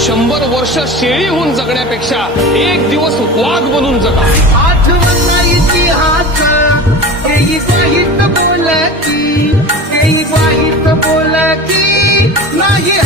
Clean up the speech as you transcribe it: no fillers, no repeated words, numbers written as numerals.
100 वर्ष शेळी होऊन जगण्यापेक्षा एक दिवस वाघ बनून जगा. आठवण इतिहास तेही वाहित बोलती, तेही वाहित बोलती नाही